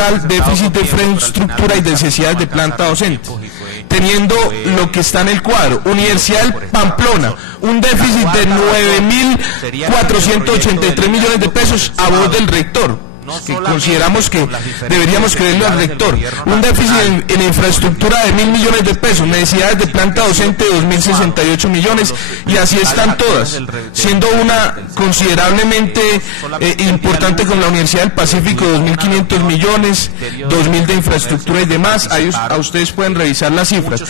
fiscal, déficit de infraestructura y necesidades de planta docente. Teniendo lo que está en el cuadro, Universidad del Pamplona, un déficit de 9.483 millones de pesos a voz del rector, que consideramos que deberíamos creerle al rector, un déficit en infraestructura de 1.000 millones de pesos, necesidades de planta docente de 2.068 millones, y así están todas, siendo una considerablemente importante con la Universidad del Pacífico, 2.500 millones, 2.000 de infraestructura y demás. A ustedes pueden revisar las cifras.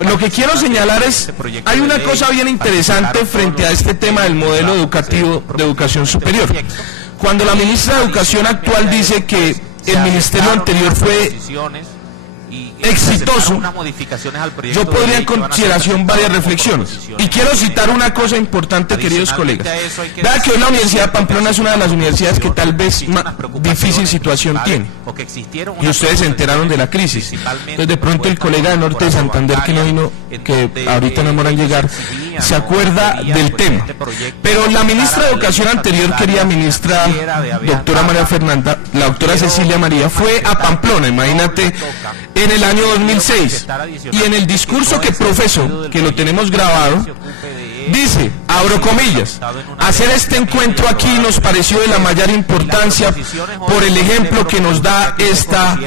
Lo que quiero señalar es, hay una cosa bien interesante frente a este tema del modelo educativo de educación superior. Cuando la ministra de Educación actual dice que el ministerio anterior fue exitoso, yo podría en consideración varias reflexiones. Y quiero citar una cosa importante, queridos colegas. Vea que hoy la Universidad de Pamplona es una de las universidades que tal vez más difícil situación tiene. Y ustedes se enteraron de la crisis. Entonces de pronto el colega de Norte de Santander que no vino, que ahorita no demoran llegar, se acuerda del tema. Pero la ministra de Educación anterior, querida ministra doctora María Fernanda, la doctora Cecilia María, fue a Pamplona, imagínate, en el año 2006, y en el discurso que profesó, que lo tenemos grabado, dice, abro comillas, hacer este encuentro aquí nos pareció de la mayor importancia por el ejemplo que nos está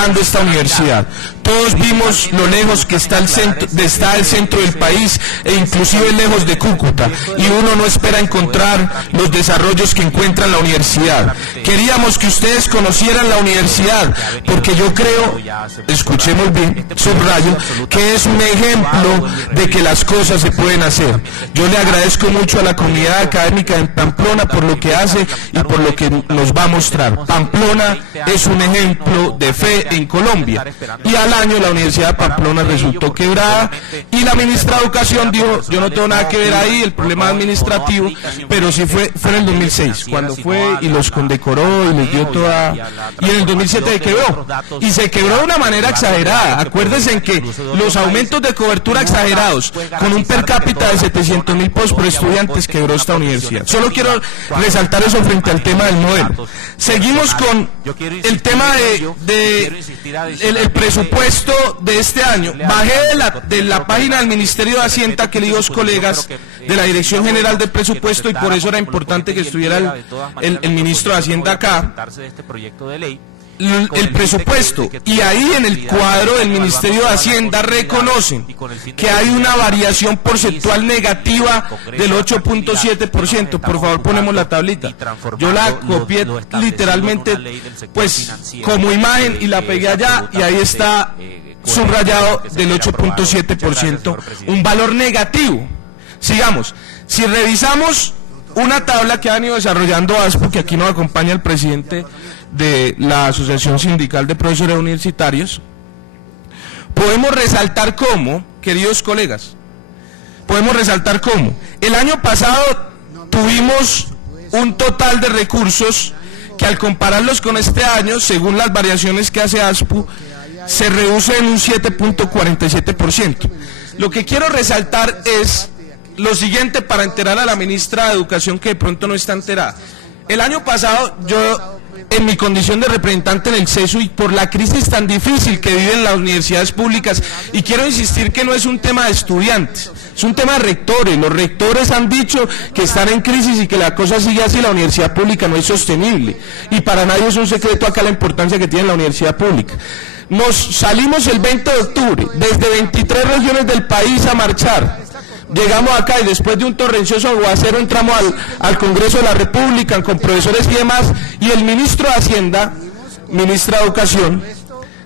dando esta universidad. Todos vimos lo lejos que está el centro del país, e inclusive lejos de Cúcuta, y uno no espera encontrar los desarrollos que encuentra en la universidad. Queríamos que ustedes conocieran la universidad, porque yo creo, escuchemos bien, subrayo, que es un ejemplo de que las cosas se pueden hacer. Yo le agradezco mucho a la comunidad académica de Pamplona por lo que hace y por lo que nos va a mostrar. Pamplona es un ejemplo de fe en Colombia, y al año la Universidad de Pamplona resultó quebrada, y la ministra de Educación dijo, yo no tengo nada que ver ahí, el problema administrativo, pero sí fue en el 2006, cuando fue y los condecoró y les dio toda, y en el 2007 se quebró, y se quebró de una manera exagerada. Acuérdense en que los aumentos de cobertura exagerados, con un per cápita de 700.000 pesos por estudiantes, quebró esta universidad. Solo quiero resaltar eso frente al tema del modelo. Seguimos con el tema el presupuesto de este año. Bajé de la página del Ministerio de Hacienda, queridos colegas, de la Dirección General de Presupuesto, y por eso era importante que estuviera el ministro de Hacienda acá, el presupuesto, y ahí en el cuadro del Ministerio de Hacienda reconocen que hay una variación porcentual negativa del 8.7%. Por favor, ponemos la tablita. Yo la copié literalmente, pues, como imagen, y la pegué allá, y ahí está subrayado del 8.7%, un valor negativo. Sigamos. Si revisamos una tabla que han ido desarrollando ASPO, que aquí nos acompaña el presidente de la Asociación Sindical de Profesores Universitarios, podemos resaltar cómo, queridos colegas, el año pasado tuvimos un total de recursos que, al compararlos con este año, según las variaciones que hace ASPO, se reduce en un 7.47%. Lo que quiero resaltar es lo siguiente, para enterar a la ministra de Educación, que de pronto no está enterada. El año pasado, yo, en mi condición de representante en el CESU, y por la crisis tan difícil que viven las universidades públicas, y quiero insistir que no es un tema de estudiantes, es un tema de rectores. Los rectores han dicho que están en crisis y que la cosa sigue así, la universidad pública no es sostenible, y para nadie es un secreto acá la importancia que tiene la universidad pública. Nos salimos el 20 de octubre, desde 23 regiones del país a marchar. Llegamos acá, y después de un torrencioso aguacero entramos al Congreso de la República con profesores y demás, y el ministro de Hacienda, ministra de Educación,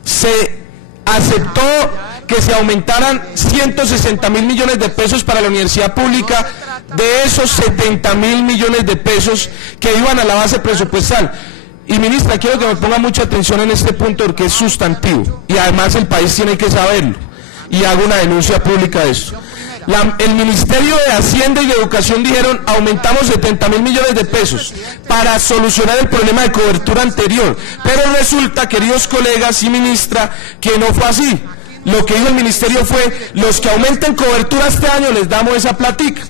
se aceptó que se aumentaran 160.000 millones de pesos para la universidad pública, de esos 70.000 millones de pesos que iban a la base presupuestal. Y ministra, quiero que me ponga mucha atención en este punto, porque es sustantivo, y además el país tiene que saberlo, y hago una denuncia pública de esto. El Ministerio de Hacienda y de Educación dijeron, aumentamos 70.000 millones de pesos para solucionar el problema de cobertura anterior, pero resulta, queridos colegas y ministra, que no fue así. Lo que dijo el ministerio fue, los que aumenten cobertura este año les damos esa platica.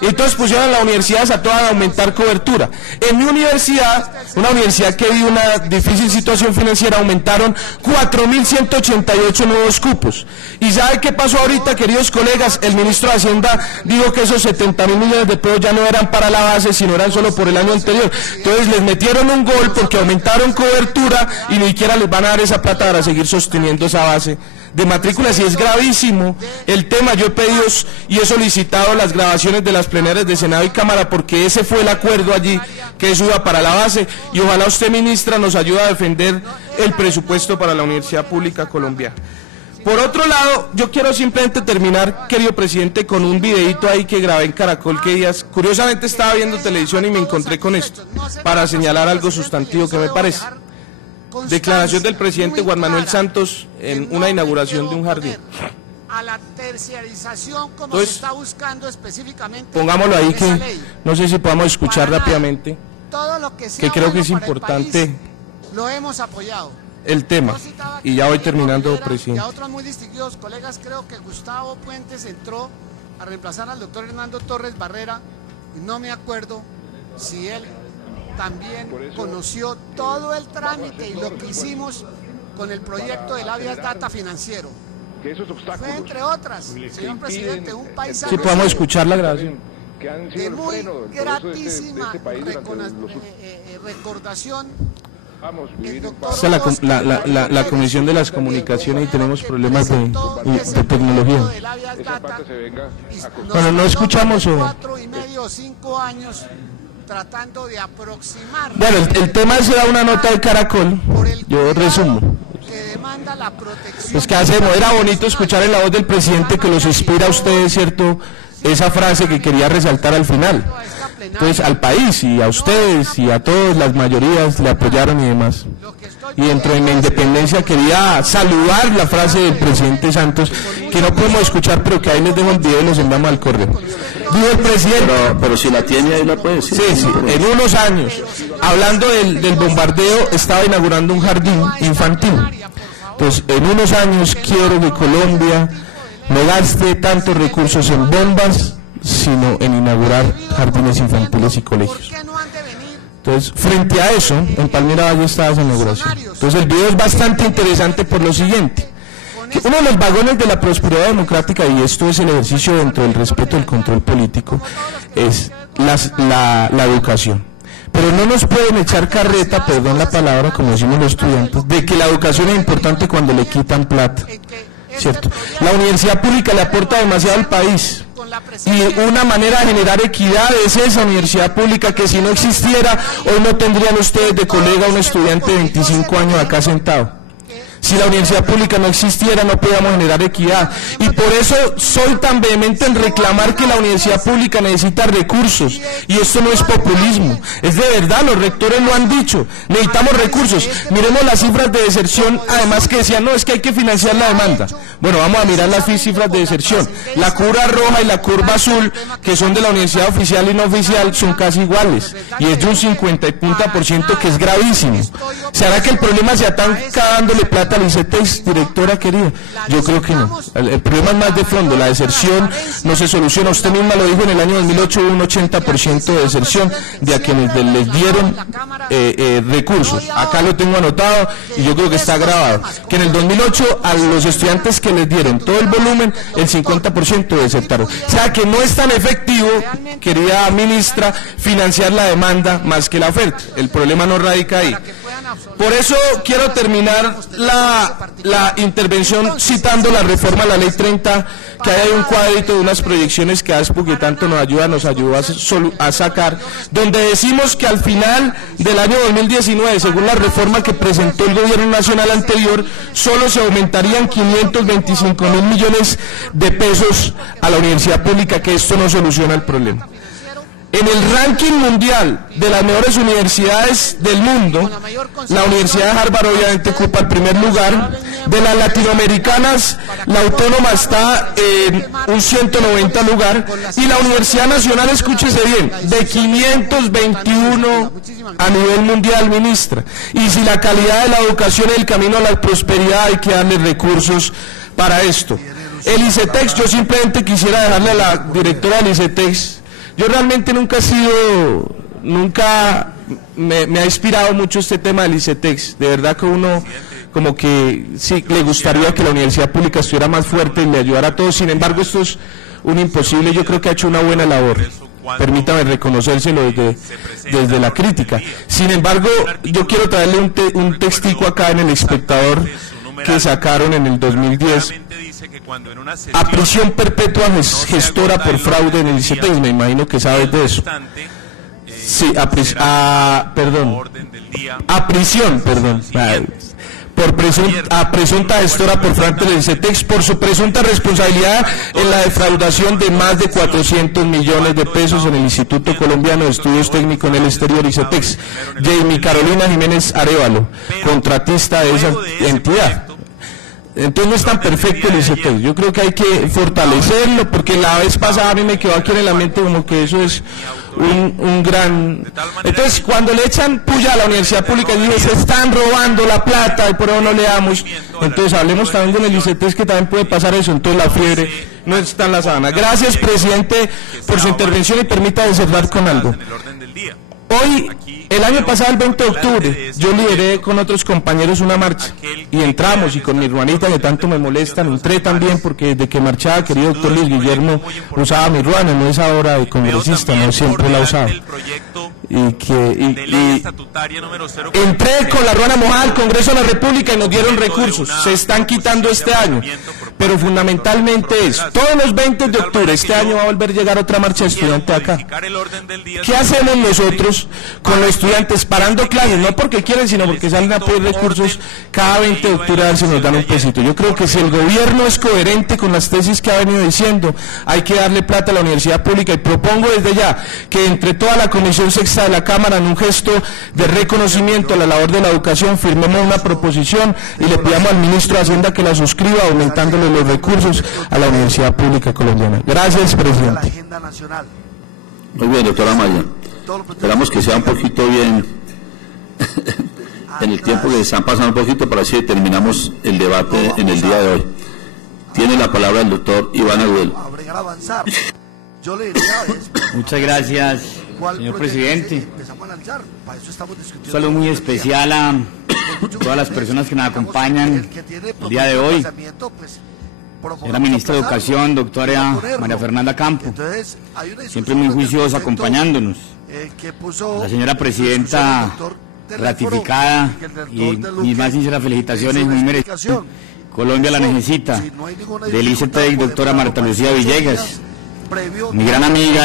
Y entonces pusieron a las universidades a todas a aumentar cobertura. En mi universidad, una universidad que vive una difícil situación financiera, aumentaron 4.188 nuevos cupos. ¿Y sabe qué pasó ahorita, queridos colegas? El ministro de Hacienda dijo que esos 70.000 millones de pesos ya no eran para la base, sino eran solo por el año anterior. Entonces les metieron un gol porque aumentaron cobertura y ni siquiera les van a dar esa plata para seguir sosteniendo esa base de matrículas. Y es gravísimo el tema. Yo he pedido y he solicitado las grabaciones de las plenarias de Senado y Cámara, porque ese fue el acuerdo allí, que eso iba para la base, y ojalá usted, ministra, nos ayude a defender el presupuesto para la Universidad Pública Colombiana. Por otro lado, yo quiero simplemente terminar, querido presidente, con un videito ahí que grabé en Caracol, que días, curiosamente estaba viendo televisión y me encontré con esto, para señalar algo sustantivo que me parece. Declaración del presidente Juan Manuel Santos en una inauguración de un jardín. A la terciarización como entonces, se está buscando específicamente. Pongámoslo ahí, que no sé si podamos escuchar rápidamente, todo lo que creo que es importante país, lo hemos apoyado. El tema, y ya voy terminando, presidente. Y a otros muy distinguidos colegas, creo que Gustavo Puentes entró a reemplazar al doctor Hernando Torres Barrera, y no me acuerdo si él también conoció todo el trámite y lo que hicimos con el proyecto del Habeas Data financiero. Fue entre otras, señor presidente, un paisano. Si podemos escuchar la grabación. De muy gratísima recordación. Esta es la Comisión de las Comunicaciones y tenemos problemas de tecnología. Bueno, no escuchamos. 4 y medio o 5 años tratando de aproximar. Bueno, el tema será una nota de Caracol. Yo resumo. Pues que hacemos, era bonito escuchar en la voz del presidente que los inspira a ustedes, ¿cierto? Esa frase que quería resaltar al final. Entonces al país y a ustedes y a todas las mayorías le apoyaron y demás. Y dentro de mi independencia quería saludar la frase del presidente Santos, que no podemos escuchar, pero que ahí les dejo el video y los enviamos al correo. Dijo el presidente, pero si la tiene ahí la puede decir. Sí, en unos años, hablando del bombardeo, estaba inaugurando un jardín infantil. Pues en unos años quiero que Colombia no gaste tantos recursos en bombas, sino en inaugurar jardines infantiles y colegios. Entonces, frente a eso, en Palmira Valle estaba esa inauguración. Entonces, el video es bastante interesante por lo siguiente. Que uno de los vagones de la prosperidad democrática, y esto es el ejercicio dentro del respeto del control político, es la educación. Pero no nos pueden echar carreta, perdón la palabra, como decimos los estudiantes, de que la educación es importante cuando le quitan plata, ¿cierto? La universidad pública le aporta demasiado al país, y una manera de generar equidad es esa universidad pública, que si no existiera, hoy no tendrían ustedes de colega un estudiante de 25 años acá sentado. Si la universidad pública no existiera, no podíamos generar equidad. Y por eso soy tan vehemente en reclamar que la universidad pública necesita recursos. Y esto no es populismo, es de verdad, los rectores lo han dicho. Necesitamos recursos. Miremos las cifras de deserción, además que decían, no, es que hay que financiar la demanda. Bueno, vamos a mirar las cifras de deserción. La curva roja y la curva azul, que son de la universidad oficial y no oficial, son casi iguales. Y es de un 50%, que es gravísimo. ¿Será que el problema se ataca dándole plata al ICETEX, directora querida? Yo creo que no. El problema es más de fondo. La deserción no se soluciona. Usted misma lo dijo, en el año 2008 hubo un 80% de deserción de a quienes les dieron recursos. Acá lo tengo anotado y yo creo que está grabado. Que en el 2008 a los estudiantes que les dieron todo el volumen, el 50% desertaron. O sea que no es tan efectivo, querida ministra, financiar la demanda más que la oferta. El problema no radica ahí. Por eso quiero terminar la intervención citando la reforma a la Ley 30, que hay un cuadrito de unas proyecciones que ASPU, que tanto nos ayudó a sacar, donde decimos que al final del año 2019, según la reforma que presentó el gobierno nacional anterior, solo se aumentarían 525.000 millones de pesos a la universidad pública, que esto no soluciona el problema. En el ranking mundial de las mejores universidades del mundo, la Universidad de Harvard obviamente ocupa el primer lugar. De las latinoamericanas, la Autónoma está en un 190 lugar, y la Universidad Nacional, escúchese bien, de 521 a nivel mundial, ministra. Y si la calidad de la educación es el camino a la prosperidad, hay que darle recursos para esto. El ICETEX, yo simplemente quisiera dejarle a la directora del ICETEX Yo realmente nunca me ha inspirado mucho este tema del ICETEX. De verdad que uno como que sí le gustaría que la universidad pública estuviera más fuerte y le ayudara a todos. Sin embargo, esto es un imposible. Yo creo que ha hecho una buena labor. Permítame reconocérselo desde la crítica. Sin embargo, yo quiero traerle un textico acá en El Espectador que sacaron en el 2010. A prisión perpetua gestora por fraude en el ICETEX. Me imagino que sabes de eso. Sí, a prisión, a presunta gestora por fraude en el ICETEX por su presunta responsabilidad en la defraudación de más de 400 millones de pesos en el Instituto Colombiano de Estudios Técnicos en el Exterior, ICETEX. Jamie Carolina Jiménez Arévalo, contratista de esa entidad. Entonces no es tan perfecto el ICETEX. Yo creo que hay que fortalecerlo, porque la vez pasada a mí me quedó aquí en el ambiente como que eso es un gran... Entonces cuando le echan puya a la universidad pública y dicen se están robando la plata y por eso no le damos, entonces hablemos también con el ICETEX, que también puede pasar eso. Entonces la fiebre no está en la sábana. Gracias, presidente, por su intervención, y permítame cerrar con algo. Hoy, el año pasado, el 20 de octubre, yo lideré con otros compañeros una marcha y entramos, y con mi ruanita que tanto me molestan, entré también porque desde que marchaba, querido doctor Luis Guillermo, usaba mi ruana, no es ahora de congresista, no siempre la usaba. Entré con la ruana mojada al Congreso de la República y nos dieron recursos, se están quitando este año, pero fundamentalmente es, todos los 20 de octubre, este año va a volver a llegar otra marcha de estudiantes acá. ¿Qué hacemos nosotros con los estudiantes parando clases? No porque quieren, sino porque salen a pedir recursos. Cada 20 de octubre a ver si nos dan un pesito. Yo creo que si el gobierno es coherente con las tesis que ha venido diciendo, hay que darle plata a la universidad pública, y propongo desde ya que entre toda la Comisión Sexta de la Cámara, en un gesto de reconocimiento a la labor de la educación, firmemos una proposición y le pidamos al ministro de Hacienda que la suscriba, aumentándole los recursos a la universidad pública colombiana. Gracias, presidente. Muy bien, doctora Maya. Esperamos que sea un poquito bien en el tiempo que están pasando un poquito, para así terminamos el debate en el día de hoy. Tiene la palabra el doctor Iván Agudelo. Muchas gracias, señor presidente. Un saludo muy especial a todas las personas que nos acompañan el día de hoy. Era ministra de Educación, doctora María Fernanda Campo, siempre muy juiciosa acompañándonos. La señora presidenta ratificada, y mis más sinceras felicitaciones, muy merecidas. Colombia la necesita. Del ICETEX, doctora Marta Lucía Villegas, mi gran amiga.